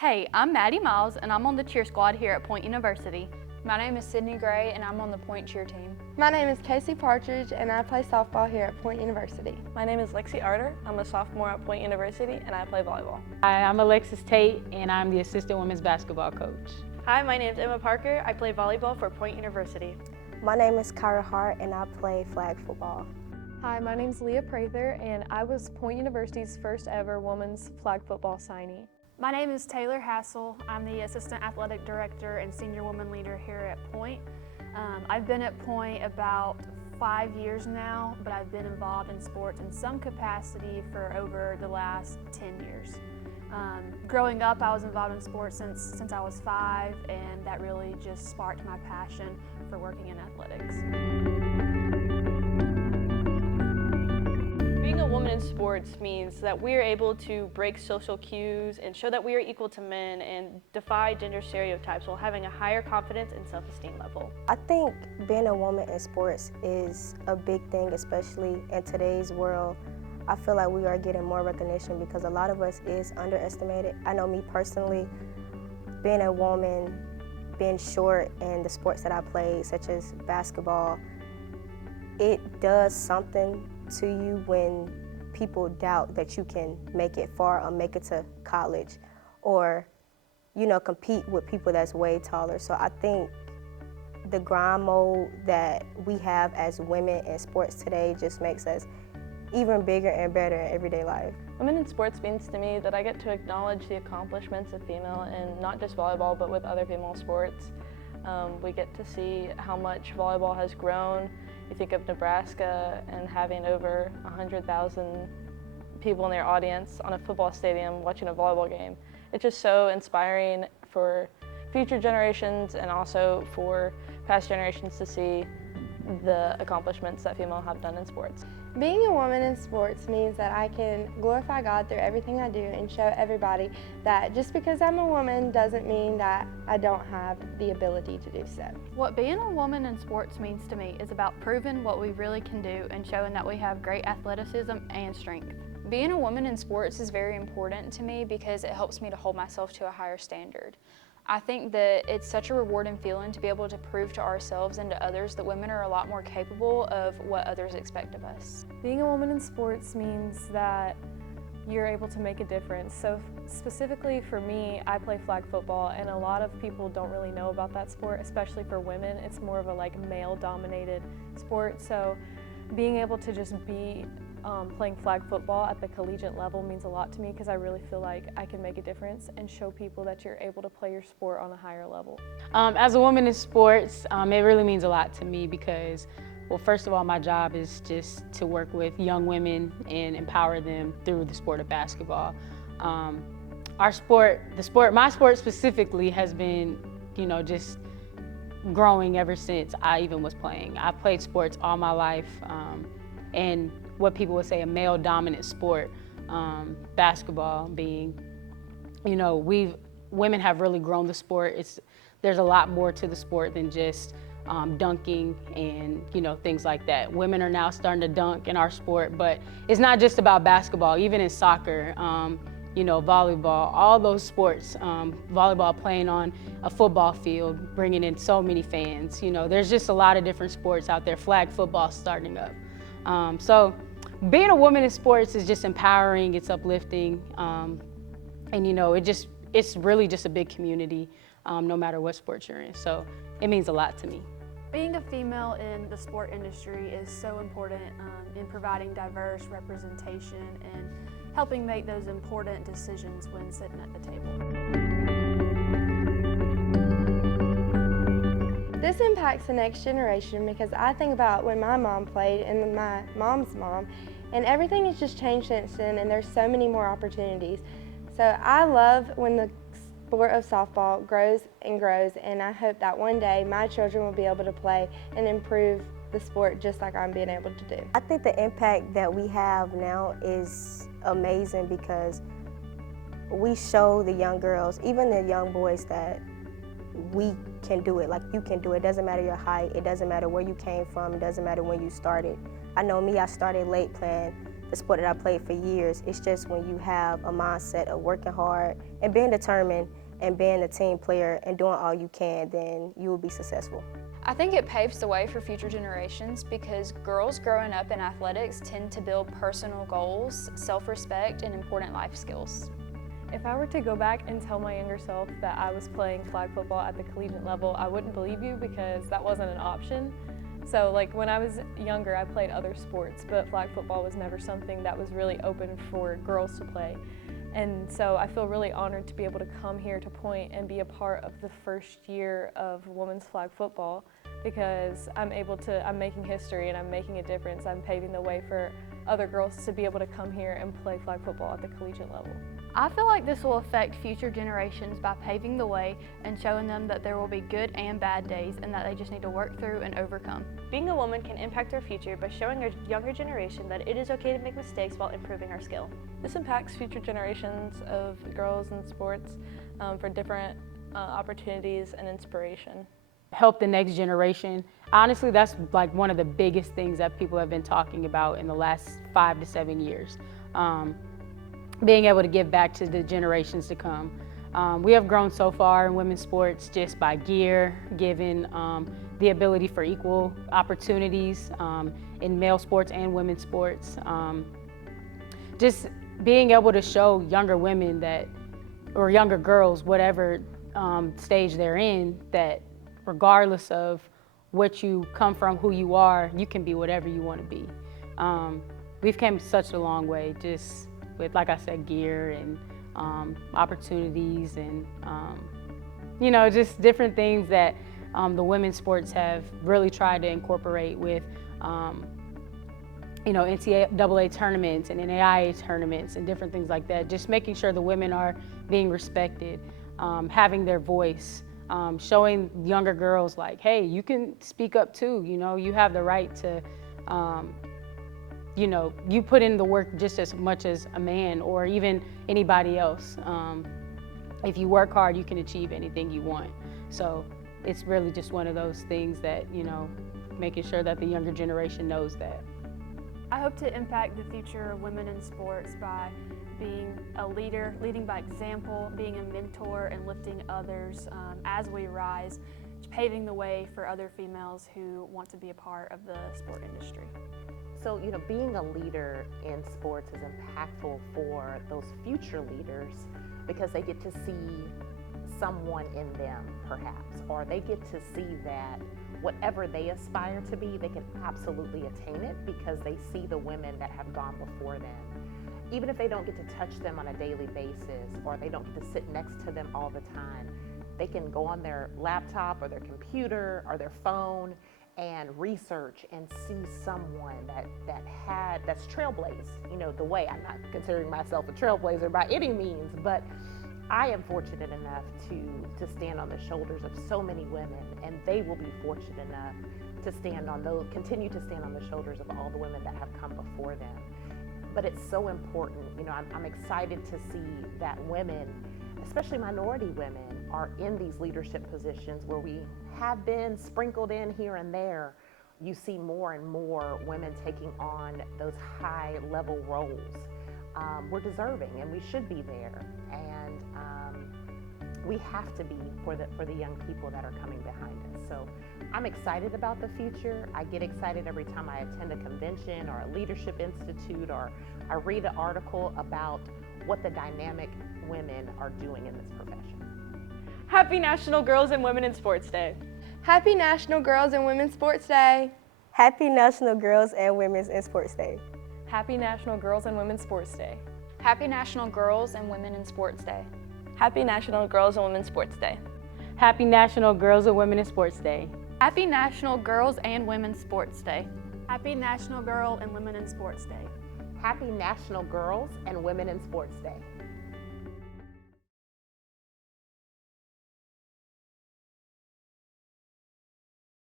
Hey, I'm Maddie Miles, and I'm on the cheer squad here at Point University. My name is Sydney Gray, and I'm on the Point cheer team. My name is Casey Partridge, and I play softball here at Point University. My name is Lexi Arter. I'm a sophomore at Point University, and I play volleyball. Hi, I'm Alexis Tate, and I'm the assistant women's basketball coach. Hi, my name is Emma Parker. I play volleyball for Point University. My name is Kyra Hart, and I play flag football. Hi, my name is Leah Prather, and I was Point University's first ever women's flag football signee. My name is Taylor Hassel. I'm the Assistant Athletic Director and Senior Woman Leader here at Point. I've been at Point about 5 years now, but I've been involved in sports in some capacity for over the last 10 years. Growing up, I was involved in sports since I was 5, and that really just sparked my passion for working in athletics. Being a woman in sports means that we are able to break social cues and show that we are equal to men and defy gender stereotypes while having a higher confidence and self-esteem level. I think being a woman in sports is a big thing, especially in today's world. I feel like we are getting more recognition because a lot of us is underestimated. I know me personally, being a woman, being short in the sports that I play, such as basketball, it does something to you when people doubt that you can make it far or make it to college or, compete with people that's way taller. So I think the grind mode that we have as women in sports today just makes us even bigger and better in everyday life. Women in sports means to me that I get to acknowledge the accomplishments of female in not just volleyball, but with other female sports. We get to see how much volleyball has grown. You think of Nebraska and having over 100,000 people in their audience on a football stadium watching a volleyball game. It's just so inspiring for future generations and also for past generations to see the accomplishments that females have done in sports. Being a woman in sports means that I can glorify God through everything I do and show everybody that just because I'm a woman doesn't mean that I don't have the ability to do so. What being a woman in sports means to me is about proving what we really can do and showing that we have great athleticism and strength. Being a woman in sports is very important to me because it helps me to hold myself to a higher standard. I think that it's such a rewarding feeling to be able to prove to ourselves and to others that women are a lot more capable of what others expect of us. Being a woman in sports means that you're able to make a difference. So specifically for me, I play flag football, and a lot of people don't really know about that sport, especially for women. It's more of a male-dominated sport. So being able to just be playing flag football at the collegiate level means a lot to me because I really feel like I can make a difference and show people that you're able to play your sport on a higher level. As a woman in sports, it really means a lot to me because, well, first of all, my job is just to work with young women and empower them through the sport of basketball. My sport specifically has been, just growing ever since I even was playing. I played sports all my life, and what people would say a male-dominant sport, basketball being, women have really grown the sport. There's a lot more to the sport than just dunking and things like that. Women are now starting to dunk in our sport, but it's not just about basketball. Even in soccer, volleyball, all those sports, volleyball playing on a football field, bringing in so many fans. There's just a lot of different sports out there. Flag football starting up. So being a woman in sports is just empowering, it's uplifting, and it's really just a big community, no matter what sport you're in. So it means a lot to me. Being a female in the sport industry is so important in providing diverse representation and helping make those important decisions when sitting at the table. This impacts the next generation because I think about when my mom played and my mom's mom, and everything has just changed since then, and there's so many more opportunities. So I love when the sport of softball grows and grows, and I hope that one day my children will be able to play and improve the sport just like I'm being able to do. I think the impact that we have now is amazing because we show the young girls, even the young boys, that we can do it. Like, you can do it. It doesn't matter your height. It doesn't matter where you came from. It doesn't matter when you started. I know me, I started late playing the sport that I played for years. It's just when you have a mindset of working hard and being determined and being a team player and doing all you can, then you will be successful. I think it paves the way for future generations because girls growing up in athletics tend to build personal goals, self-respect, and important life skills. If I were to go back and tell my younger self that I was playing flag football at the collegiate level, I wouldn't believe you because that wasn't an option. So like when I was younger, I played other sports, but flag football was never something that was really open for girls to play. And so I feel really honored to be able to come here to Point and be a part of the first year of women's flag football because I'm making history and I'm making a difference. I'm paving the way for other girls to be able to come here and play flag football at the collegiate level. I feel like this will affect future generations by paving the way and showing them that there will be good and bad days and that they just need to work through and overcome. Being a woman can impact our future by showing our younger generation that it is okay to make mistakes while improving our skill. This impacts future generations of girls in sports for different opportunities and inspiration. Help the next generation. Honestly, that's like one of the biggest things that people have been talking about in the last 5 to 7 years. Being able to give back to the generations to come. We have grown so far in women's sports just by gear, given the ability for equal opportunities in male sports and women's sports. Just being able to show younger women that, or younger girls, whatever stage they're in, that regardless of what you come from, who you are, you can be whatever you want to be. We've come such a long way just with, like I said, gear and opportunities and, you know, just different things that the women's sports have really tried to incorporate with, you know, NCAA tournaments and NAIA tournaments and different things like that. Just making sure the women are being respected, having their voice, showing younger girls like, hey, you can speak up too, you know, you have the right to, you know, you put in the work just as much as a man or even anybody else. If you work hard, you can achieve anything you want. So it's really just one of those things that, you know, making sure that the younger generation knows that. I hope to impact the future of women in sports by being a leader, leading by example, being a mentor, and lifting others as we rise, paving the way for other females who want to be a part of the sport industry. So, you know, being a leader in sports is impactful for those future leaders because they get to see someone in them, perhaps, or they get to see that whatever they aspire to be, they can absolutely attain it because they see the women that have gone before them. Even if they don't get to touch them on a daily basis or they don't get to sit next to them all the time, they can go on their laptop or their computer or their phone and research and see someone that's trailblazed, you know, the way. I'm not considering myself a trailblazer by any means, but I am fortunate enough to stand on the shoulders of so many women, and they will be fortunate enough to continue to stand on the shoulders of all the women that have come before them. But it's so important, you know, I'm excited to see that women, especially minority women, are in these leadership positions where we have been sprinkled in here and there. You see more and more women taking on those high level roles. We're deserving and we should be there. And we have to be for the young people that are coming behind us. So I'm excited about the future. I get excited every time I attend a convention or a leadership institute or I read an article about what the dynamic women are doing in this profession. Happy National Girls and Women in Sports Day. Happy National Girls and Women's Sports Day. Happy National Girls and Women's in Sports Day. Happy National Girls and Women's Sports Day. Happy National Girls and Women in Sports Day. Happy National Girls and Women's Sports Day. Happy National Girls and Women in Sports Day. Happy National Girls and Women's Sports Day. Happy National Girl and Women in Sports Day. Happy National Girls and Women in Sports Day.